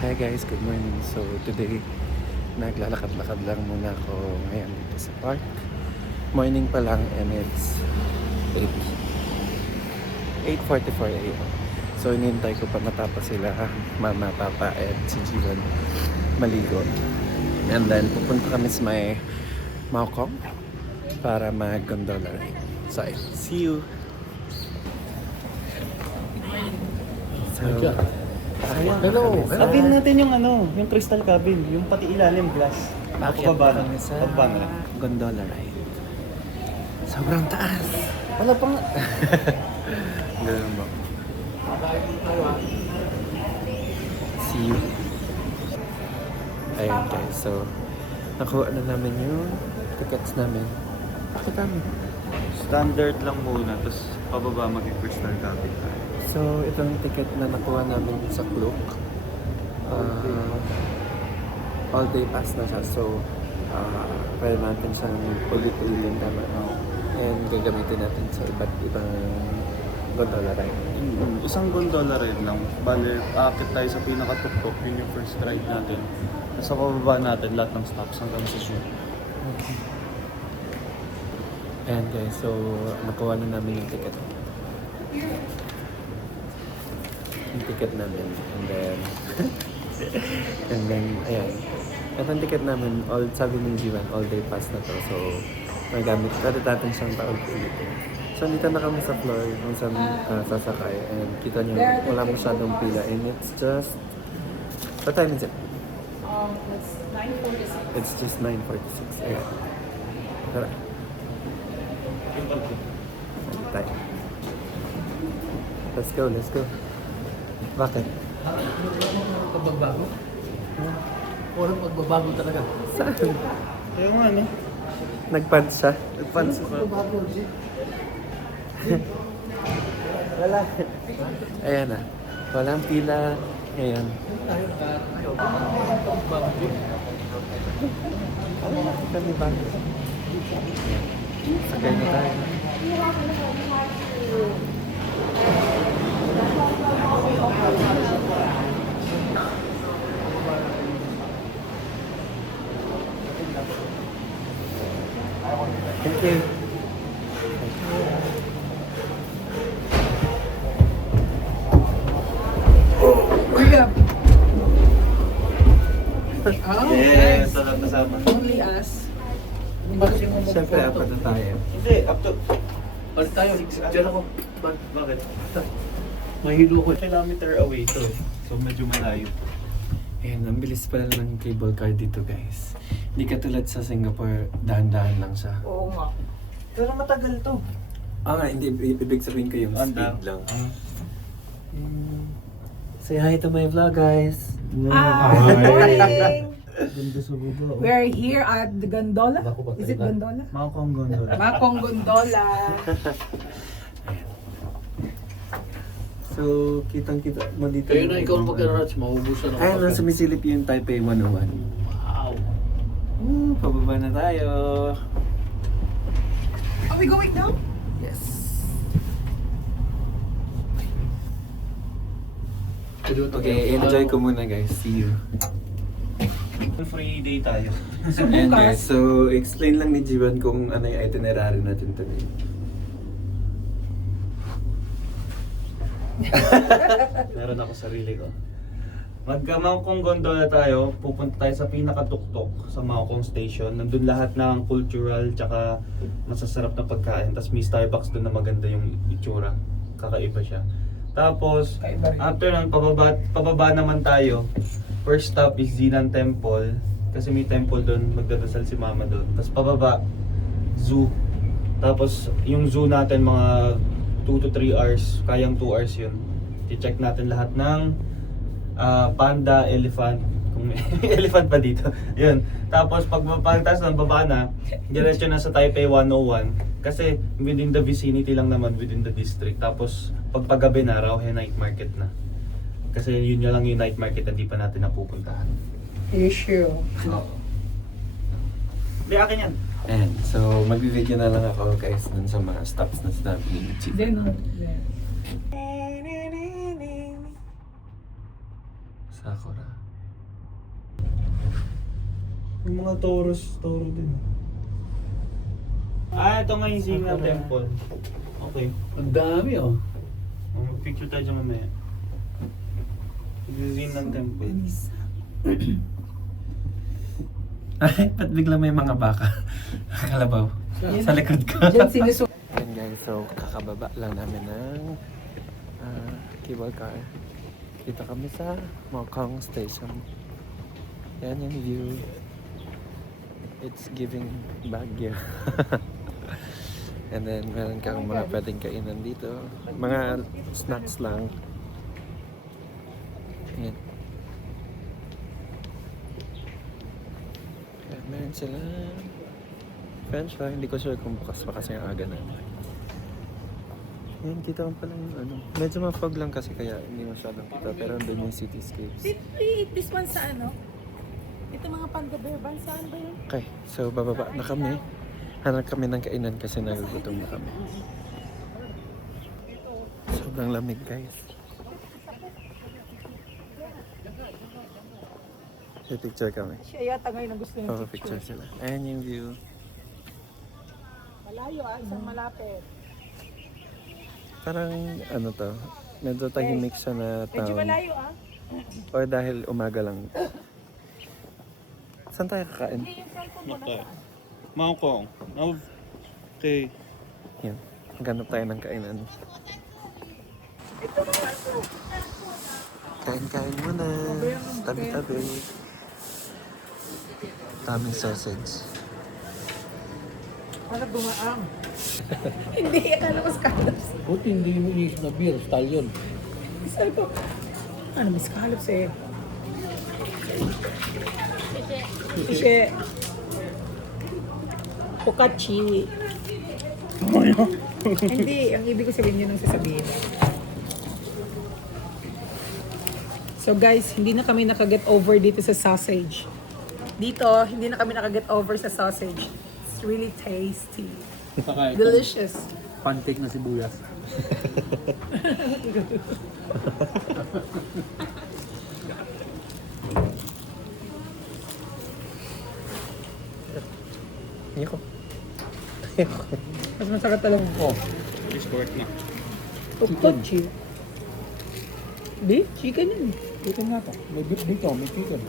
Hi guys, good morning. So today, naglalakad-lakad lang muna ako ngayon dito sa park. Morning pa lang and it's 8:44 a.m. So inintay ko pa matapos sila, mama, papa, and si Jivan maligo. And then pupunta kami sa may Maokong para mag-gondola ride. So see you! So, Hello. Cabin natin yung yung crystal cabin, yung pati ilalim glass. Bakit Baba kami sa pagbaba. gondola ride? Sobrang taas! Wala pa nga. Ganun ba? See you. Ayan guys, so nakuha na namin yung tickets namin. Bakit namin? Standard lang muna, tapos pababa mag-crystal cabin. So itong ticket na nakuha namin sa Klook, all day pass na siya. So pwede natin siyang ulit-ulitin tama. And gagamitin natin sa iba't ibang gondola ride. Isang gondola ride lang. Bale, aakit tayo sa pinakatuktok, yun yung first ride natin. Tapos sa pababa natin, lahat ng stops hanggang sa zoo. Okay. Ayan guys, so nakuha na namin yung ticket. Yung ticket namin. And then, ayan. At ang ticket namin, sabi ng Jivan, all day pass na to. So, magamit, pwede natin siyang paulit-ulitin. So, dito na kami sa floor, kung saan sasakay. And kita nyo, wala masyadong pila. And it's just, what time is it? It's 9:46. It's just 9:46. Ayan. Tara. Tayo. Let's go. Bakit? Pagbabago? Walang pagbabago talaga. Saan? Kaya nga, no? Nagpants siya? Nagpants pa. Wala. Ayan na. Walang pila. Ayan. Kami ba? Sakay na tayo. Thank you. Yes, sarap kasama. Only us. Siyempre, apat na tayo. Hindi, up to... Balik tayo. Diyan ako. Bakit? Mahilo ko. Kilometer away to. So medyo malayo. Ayan, ang bilis pala ng cable car dito guys. Hindi katulad sa Singapore, dahan-dahan lang siya. Oo nga. Pero matagal to. Nga, hindi. Ibig sabihin ko yung Anda. speed lang. Say hi to my vlog guys. Hi! Good morning! Ganda sa baba. We're here at the gondola. Is it gondola? Makakong gondola. Makong gondola. So, kitang-kita mo dito. Kayo na ikaw ang pagka-rats, maubusan ako. Ayun na, sumisilip yung Taipei 101. Wow. Pababa na tayo. Are we going down? Yes. Okay, enjoy ko muna guys. See you. Free day tayo. And guys, so explain lang ni Jivan kung ano yung itinerary natin today. Meron ako sarili ko. Magka-Maokong gondola tayo, pupunta tayo sa pinakatuktok sa Maokong Station. Nandun lahat ng cultural tsaka masasarap na pagkain. Tapos may Starbucks doon na maganda yung itsura. Kakaiba siya. Tapos, after nun, pababa naman tayo. First stop is Zinan Temple. Kasi may temple doon, magdadasal si mama doon. Tapos pababa, zoo. Tapos yung zoo natin mga 2 to 3 hours, kayang 2 hours yun. I-check natin lahat ng panda, elephant, kung may elephant pa dito. Yun. Tapos pagpapagtas ng baba na, diretso na sa Taipei 101. Kasi within the vicinity lang naman, within the district. Tapos pagpagabi na, Rauhe Night Market na. Kasi yun na lang yung night market na di pa natin napupuntahan. Issue. Hindi, akin yan. And so mag-video na lang ako guys dun sa mga stops na sinabi ni Chief. Then, Sakura. Yung mga toro din. Ito nga yung Singal Temple. Okay. Ang dami oh. Mag-picture tayo dyan mamaya. Yung Singal Temple. Ay, ba't bigla may mga baka? Kalabaw. Sa likod ko. Diyan sinusunod. Ayan guys, so kakababa lang namin ng cable car. Dito kami sa Mokong Station. Yan yung view. It's giving Baguio. And then meron kang mga pwedeng kainan dito. Mga snacks lang. Ayan. Ayan, meron sila French fry. Hindi ko sure kung bukas pa kasi ang aga na. Ayan, kita ko pala yung ano. Medyo ma-fog lang kasi kaya hindi masyadong kita. Pero andun yung cityscapes. Did we eat this one sa ano? Ito mga Panda Bear Band, saan ba yun? Okay, so bababa na kami. Hanap kami ng kainan kasi nagugutom na kami. Sobrang lamig guys. Picture kami. Siya yata ngayon ang gusto ng Oh, picture sila. Ayan yung view. Malayo isang malapit. Parang ano to, medyo tahimik siya na Medyo town. malayo Or dahil umaga lang. Saan tayo kakain? Mangkong. Okay. Yan. Maghanap tayo ng kainan. Kain-kain muna. Tabi-tabi. Daming sausage. Para bumaang. Hindi, akala ko scallops. Buti hindi mo inis na beer, stallion. Sabi ko, ano, may scallops eh. Fishe. Focaccia. Hindi, ang ibig ko sabihin yun ang sasabihin. So guys, hindi na kami nakaget over dito sa sausage. Dito, hindi na kami nakaget over sa sausage. It's really tasty. Saka ito, Delicious. pancake na sibuyas. Ayoko. Mas masarap talaga. Oh, Discord na. Focaccia. Beef? Chicken yun. chicken nga to. May beef dito, may chicken.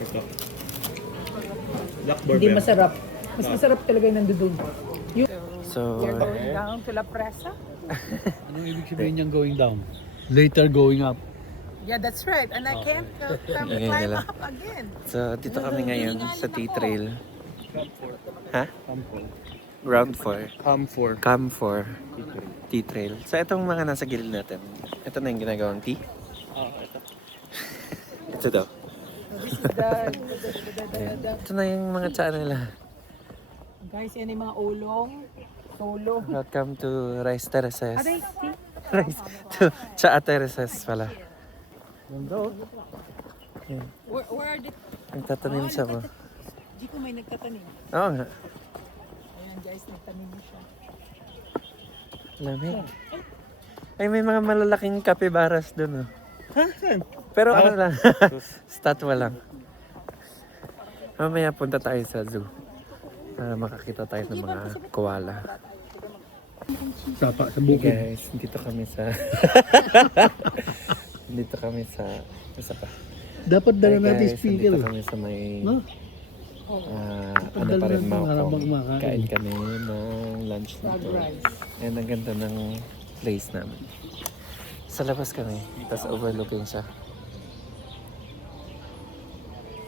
Ito. Hindi masarap. Mas masarap talaga yung nandoon. So, We're going down to La Presa. Anong ibig sabihin niyang going down? Later going up. Yeah, that's right. And I can't Okay, climb nila. up again. so dito kami ngayon sa T-Trail. Ha? Camphor. Ground 4. Camphor. Cam 4. T-Trail. So itong mga nasa gilid natin. Ito na yung ginagawang T. Ito. Ito daw. This is the Ito na yung mga tsa nila. guys, yan yung mga ulong. Solo. Welcome to Rice Terraces. Aray, Rice to Tsa Terraces pala. Yan. where are the... Nagtatanim siya po. Di ko may nagtatanim. Oo nga. Ayan guys, nagtanim mo siya. Lamig. Ay, may mga malalaking kapibaras dun, oh. Pero ano lang, statwa lang. Mamaya punta tayo sa zoo. Para makakita tayo ng mga koala. Sa Hey bukid. guys, dito kami sa... dito kami sa... Isa pa. Dapat dala Hey natin guys, speaker. Dito kami sa may... No? ano pa rin, Harap Maucong. kumakain. Kain kami ng lunch Frog dito. rice. And ang ganda ng place namin. Sa labas kami, tapos overlooking siya.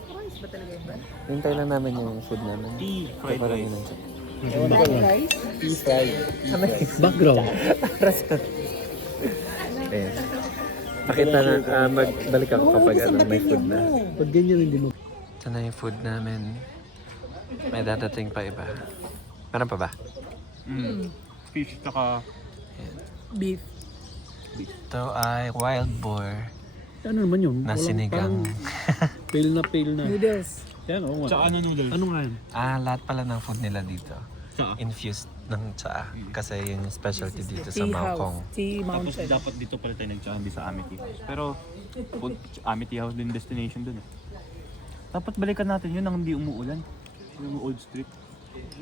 Rice ba talaga yun ba? Hintay lang namin yung food namin. fried Parang rice. yun ang check. Rice? Ano yun? Background. Ayan. Pakita na, magbalik ako kapag ano, may food na. Pag ganyan hindi mo. Ito na yung food namin. May dadating pa iba. Meron pa ba? Fish tsaka Ayan. Beef. Ito ay wild boar Ano naman yun? na Walang sinigang. parang Pale na pale na. Noodles. Yan, oo nga. tsaka ano noodles. Ano nga yan? Lahat pala ng food nila dito. Saan? Infused ng tsaa. Kasi yun yung specialty dito sa Tea Maokong. house. Tea Tapos mountain. dapat dito pala tayo nagtsaka, hindi sa Amity House. Pero Amity House din destination dun eh. Dapat balikan natin yun nang hindi umuulan. Yung Old Street.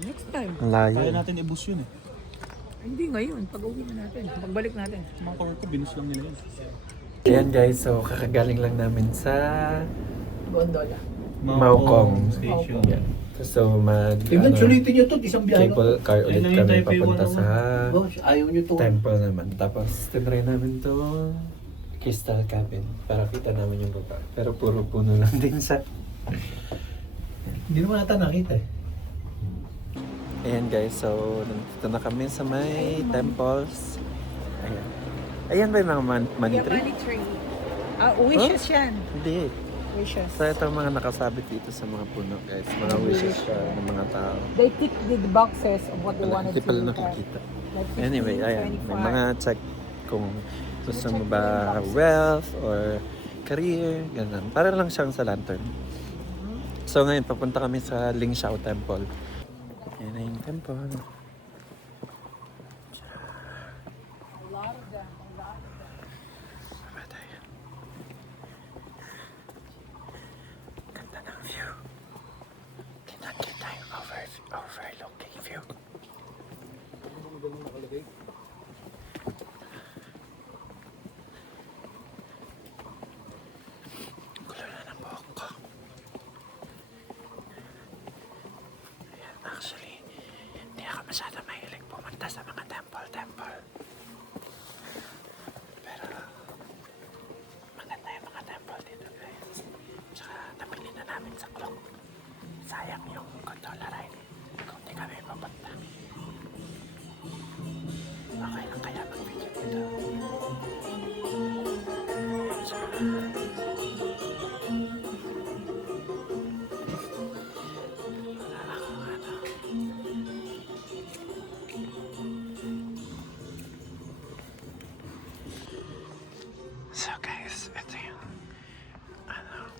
Next time. Ang layo. Kaya natin i-bus yun eh. Hindi ngayon. Pag-uwi na natin. Pagbalik natin. Mga core ko, binus lang nila yun. Ayan guys, so kakagaling lang namin sa Gondola. Maokong Station. Yan. So Tingnan, sulitin nyo to, isang biyahe. cable car ulit Ayun na yung kami Taipei papunta 101. sa Oh, ayaw nyo to. temple naman. Tapos tinry namin to Crystal Cabin para kita namin yung baba. Pero puro puno lang din sa... Hindi naman nata nakita eh. Ayan guys, so nandito na kami sa may temples. Ayan. Ayan ba yung mga money tree? money tree. Wishes yan. Hindi. Wishes. So ito ang mga nakasabit dito sa mga puno guys. Mga wishes ng mga tao. They tick the boxes of what they Wala, wanted hindi to pala have. nakikita. Like 15, Anyway, ayan. May 25. mga check kung gusto mo ba wealth or career, ganun. Para lang siyang sa lantern. So ngayon, papunta kami sa Lingxiao Temple. Yan na yung temple. Baba tayo. Ganda ng view. Kita yung overlooking view. Gulo na ng buhok ko. Ayan, actually, hindi ako masyado mahilig pumunta sa mga temple. Pero, maganda yung mga temple dito guys. Tsaka, napili na namin sa clock. Sayang yung gondola ride kung di kami papunta. Okay lang kaya mag-video dito. So guys, ito yung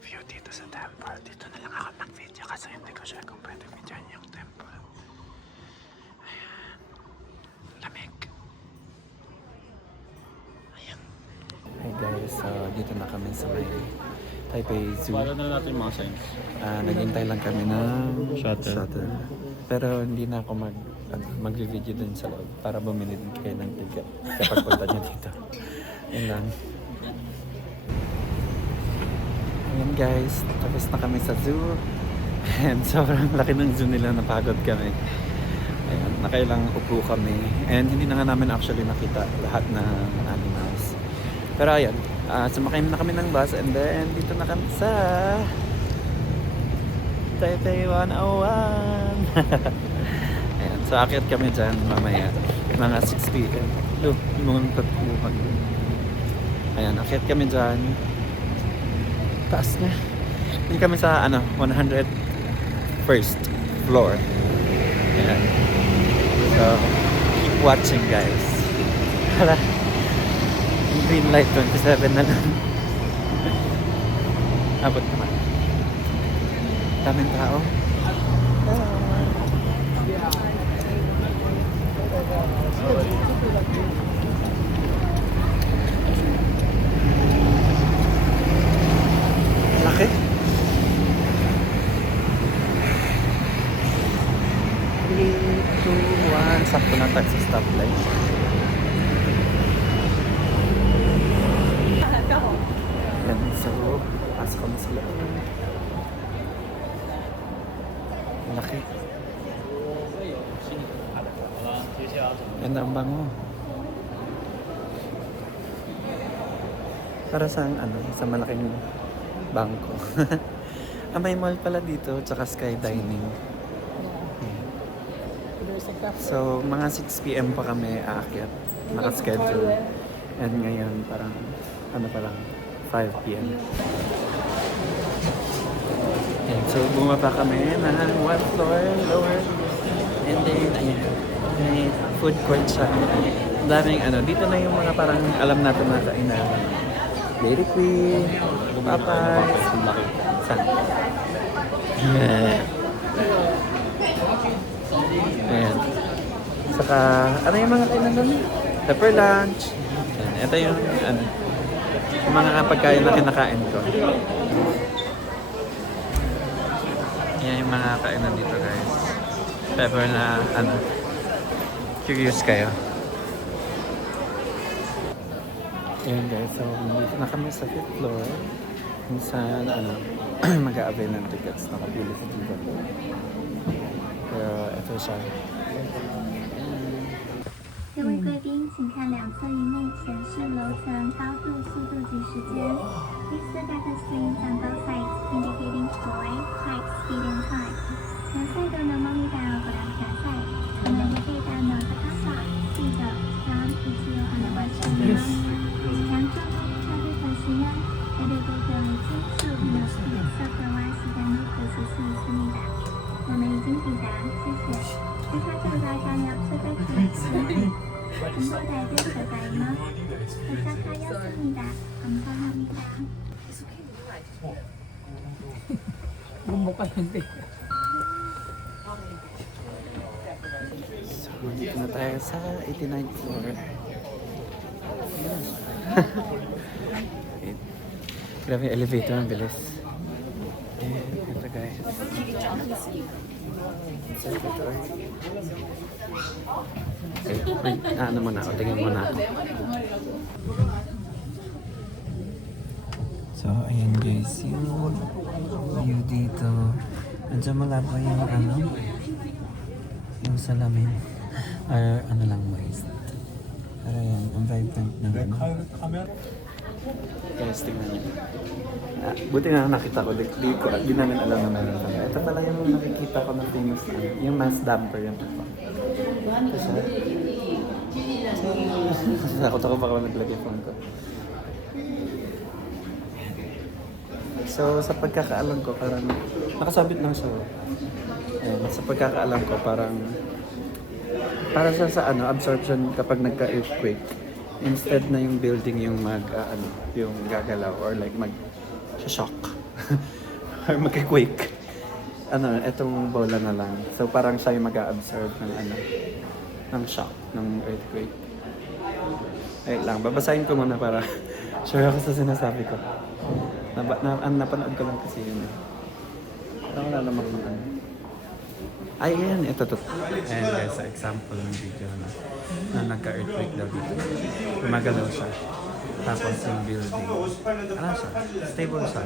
view dito sa temple. Dito na lang ako mag-video kasi hindi ko siya kung pwede videoan yung temple. Ayan. Lamig. Ayan. Hey guys, so dito na kami sa may Taipei Zoo. Follow na natin yung mga signs. Naghintay lang kami ng Shuttle. Pero hindi na ako mag-video dun sa loob para bumili din kayo ng ticket kapag punta nyo dito. Yun lang. Ayan guys, tapos na kami sa zoo. And sobrang laki ng zoo nila, napagod kami. Ayan, nakailang upo kami. And hindi na nga namin actually nakita lahat ng animals. Pero ayan, sumakay na kami ng bus and then dito na kami sa Taipei 101. Ayan, so akit kami dyan mamaya. Mga 6 p.m. Look, yung mga pagkuhan. Ayan, akit kami dyan. Taas na. Hindi kami sa 101st floor. Ayan. So, keep watching guys. Hala. Green light 27 na lang. Abot naman. Daming tao. Laki. 3, 2, 1. Sakto na tayo sa stoplight. Yan, so, pasok kami sa loob. Laki. Yan ang bango. Para sa sa malaking bangko. May mall pala dito, tsaka sky dining. There's a cafe. So, mga 6 p.m. pa kami aakyat. Naka-schedule. And ngayon, parang, pa lang, 5 p.m. Yan, so, bumaba kami ng 1 floor lower. And then, ayan, may food court siya. Ang daming dito na yung mga parang alam natin na kainan. Dairy Queen, Popeyes. Saan? Ayan. So, Saka, ano yung mga kainan doon? Pepper lunch. Yan. Ito yung, ano, yung mga pagkain na kinakain ko. Yan yung mga kainan dito guys. Pepper na, ano, curious kayo. Ayan guys, so nandito na kami sa 5th floor. Kung saan, ano, mag-a-avail ng tickets. Nakapili sa dito. Pero ito siya. 各位贵宾，请看两侧荧幕显示楼层、高度、速度及时间。Please look at the screens on both sides indicating floor, height, speed, and time. 蓝色的能帮你打扰不良参赛，可能也可以打扰的他法、记者、当以及有安的完成吗？强调消费可行呢？对对对对，结束没有色格瓦西的路可是是思密达，我们已经抵达，谢谢。其他就大家要这个可行。 감사합니다. 부탁하였습니다. 감사합니다. Bumukay So, dito na tayo sa 89th floor. Grabe yung elevator, ang bilis. And ito guys. Sa elevator. Okay, wait, ano muna ako, tingin muna ako. So, ayan guys, yung view dito. Nandiyan malabo yung ano, yung salamin. Or ano lang, moist. Pero ayan, ang vibrant ng ano. Guys, tingnan niyo. Buti nga nakita ko, di namin alam na meron lang. Ito pala yung nakikita ko na famous na, yung mass damper yung ito. Kasi takot ako baka naglagay phone ko. So, sa pagkakaalam ko, parang nakasabit lang siya. Ayan, sa pagkakaalam ko, parang para sa ano, absorption kapag nagka-earthquake. Instead na yung building yung ano, yung gagalaw or like mag-shock or mag-quake. Ano, etong bola na lang. So parang siya yung mag-absorb ng ano, ng shock, ng earthquake. Ayun lang, babasahin ko muna para sure ako sa sinasabi ko. Napanood ko lang kasi yun. Parang wala namang ng ano. Ay, yan, ito to. Ayan guys, sa example ng video na nagka-earthquake daw dito. Gumagalaw siya. Tapos yung building, ano siya? Stable siya.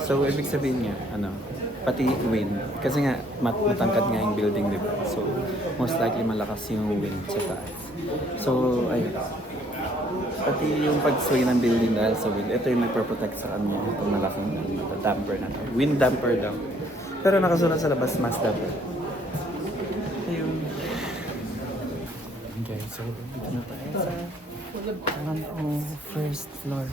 So ibig sabihin niya, ano, pati wind. Kasi nga, matangkad nga yung building, di ba? So, most likely malakas yung wind sa taas. So, ayun. Pati yung pag-sway ng building dahil sa wind, ito yung nagpo-protect sa kanya kung malaking damper na to. Wind damper daw. Pero nakasunod sa labas, mass damper. Ayun. Okay, so dito na tayo sa first floor.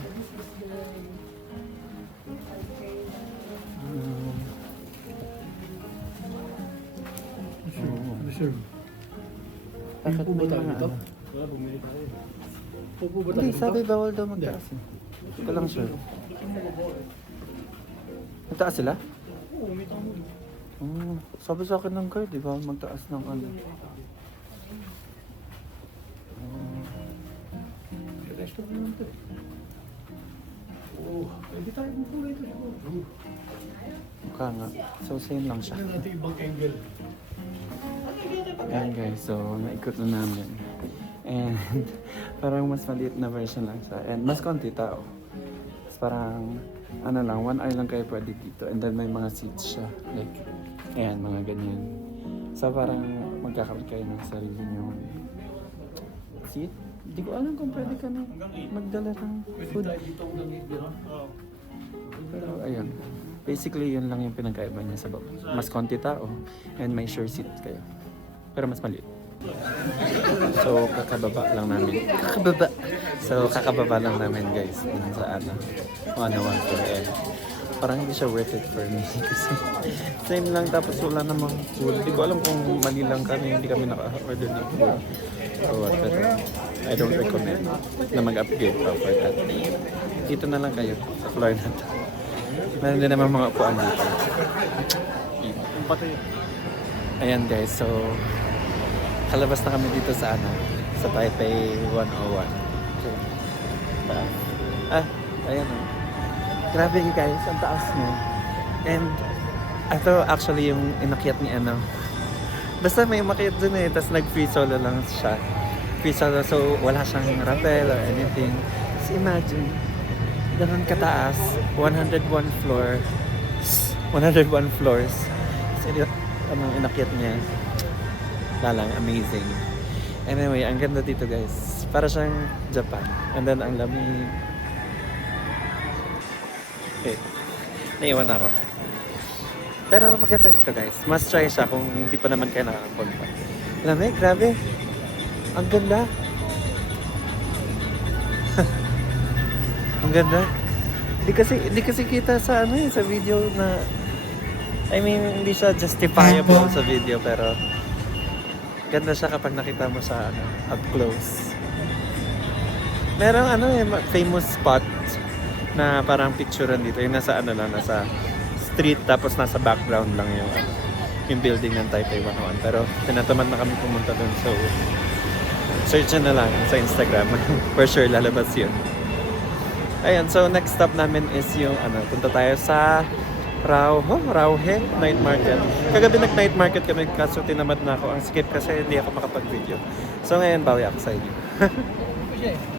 Sure. Bakit Upo ba may tayo mga dito? ano? Wala, bumili tayo. Upo ba tayo Hindi, dito? sabi bawal daw magtaas. Hindi ko lang sure. Magtaas sila? Oo, may tamo. Oh, sabi sa akin ng guard, di ba? Magtaas ng ano. Resto ko naman ito. Oo, pwede tayo upo rito siguro. Mukha nga. So, same lang siya. Tignan natin ibang angle. Ayan guys, so naikot na namin. And parang mas maliit na version lang siya. And mas konti tao. Tapos parang, ano lang, 1 hour lang kayo pwede dito. And then may mga seats siya. Like, ayan, mga ganyan. So parang magkakaroon kayo ng sarili nyo seat. Hindi ko alam kung pwede ka na magdala ng Pwede food. tayo dito kung nangigil. Pero ayun. Basically, yun lang yung pinagkaiba niya sa baba. Mas konti tao and may sure seat kayo. Pero mas maliit. So, kakababa lang namin. Kakababa lang namin guys. Dun sa ano. 101 and parang hindi siya worth it for me. Kasi same lang tapos wala namang food. Hindi ko alam kung mali lang kami. Hindi kami naka-order ng food. Or what. But I don't recommend na mag-upgrade pa for that. Dito na lang kayo sa floor na to. Meron din naman mga upuan dito. Patay. Ayan guys, so kalabas na kami dito sa sa Taipei 101. Okay. Taas. Ayan o. Grabe guys, ang taas mo. And ito actually yung inakyat ni Basta may umakyat dun tapos nag-free solo lang siya. Free solo, so wala siyang rappel or anything. So imagine, ganun kataas, 101 floors. So, inakyat niya. Lalang, amazing. Anyway, ang ganda dito guys. Para siyang Japan. And then ang lamig. Okay. Naiwan ako. Pero maganda dito guys. Must try siya kung hindi pa naman kayo nakakapunta. Lamig, grabe. Ang ganda. Ang ganda. Hindi kasi kita sa sa video na hindi siya justifiable sa video pero ganda siya kapag nakita mo sa up close. Merong famous spot na parang picturean dito. Yung nasa nasa street tapos nasa background lang yung building ng Taipei 101. Pero tinatamad na kami pumunta dun. So search na lang sa Instagram. For sure lalabas yun. Ayan, so next stop namin is yung punta tayo sa Rauhe Night Market. Kagabi nag-night market kami kaso tinamad na ako. Ang skip kasi hindi ako makapag-video. So ngayon bawi ako sa inyo.